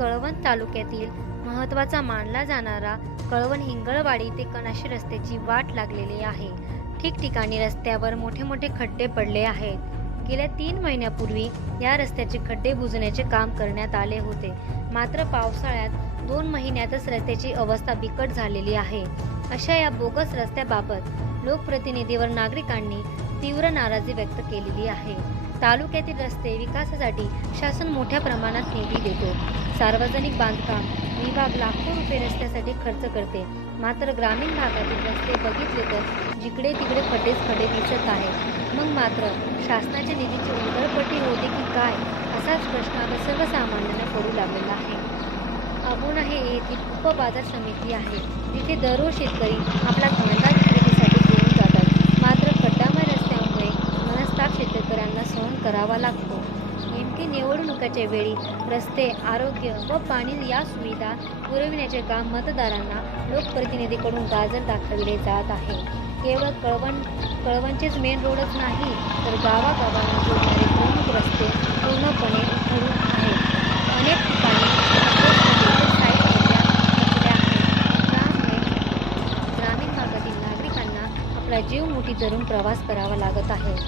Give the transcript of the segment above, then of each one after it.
कळवण तालुक्यातील महत्त्वाचा मानला जाणारा कळवण हिंगळवाडी ते कणाशी रस्त्याची वाट लागलेली आहे. ठिकठिकाणी रस्त्यावर मोठे मोठे खड्डे पडले आहेत. गेल्या तीन महिन्यापूर्वी या रस्त्याचे खड्डे बुजण्याचे काम करण्यात आले होते. मात्र पावसाळ्यात दोन महिन्यातच रस्त्याची अवस्था बिकट झालेली आहे. अशा या बोगस रस्त्याबाबत लोकप्रतिनिधी व नागरिकांनी तीव्र नाराजी व्यक्त केलेली आहे. तालुक्यातील रस्ते विकासासाठी शासन मोठ्या प्रमाणात निधी देतो. सार्वजनिक बांधकाम विभाग लाखो रुपये रस्त्यासाठी खर्च करते. मात्र ग्रामीण भागातील रस्ते बघितले तर जिकडे तिकडे खड्डेच खड्डे दिसत आहे मग मात्र शासनाच्या निधीची उधळपट्टी होते की काय असाच प्रश्न आता सर्वसामान्यांना पडू लागलेला आहे. अबोना हे येथील उपबाजार समिती आहे. तिथे दररोज शेतकरी आपला करावा लागतो. नेमकी निवडणुकीच्या वेळी रस्ते आरोग्य व पाणी या सुविधा पुरविण्याचे काम मतदारांना लोकप्रतिनिधीकडून गाजर दाखविले जात आहे. केवळ कळवण कळवणचेच मेन रोडच नाही तर गावागावांना जोडणारे प्रमुख रस्ते पूर्णपणे धरून आहेत. अनेक ठिकाणी त्यामुळे ग्रामीण भागातील नागरिकांना आपला जीव मुठी धरून प्रवास करावा लागत आहे.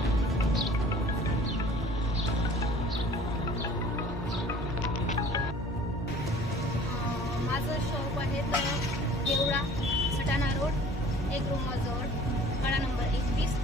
शॉप आहेत देवळा सटाणा रोड एक रोमा कडा नंबर एकवीस.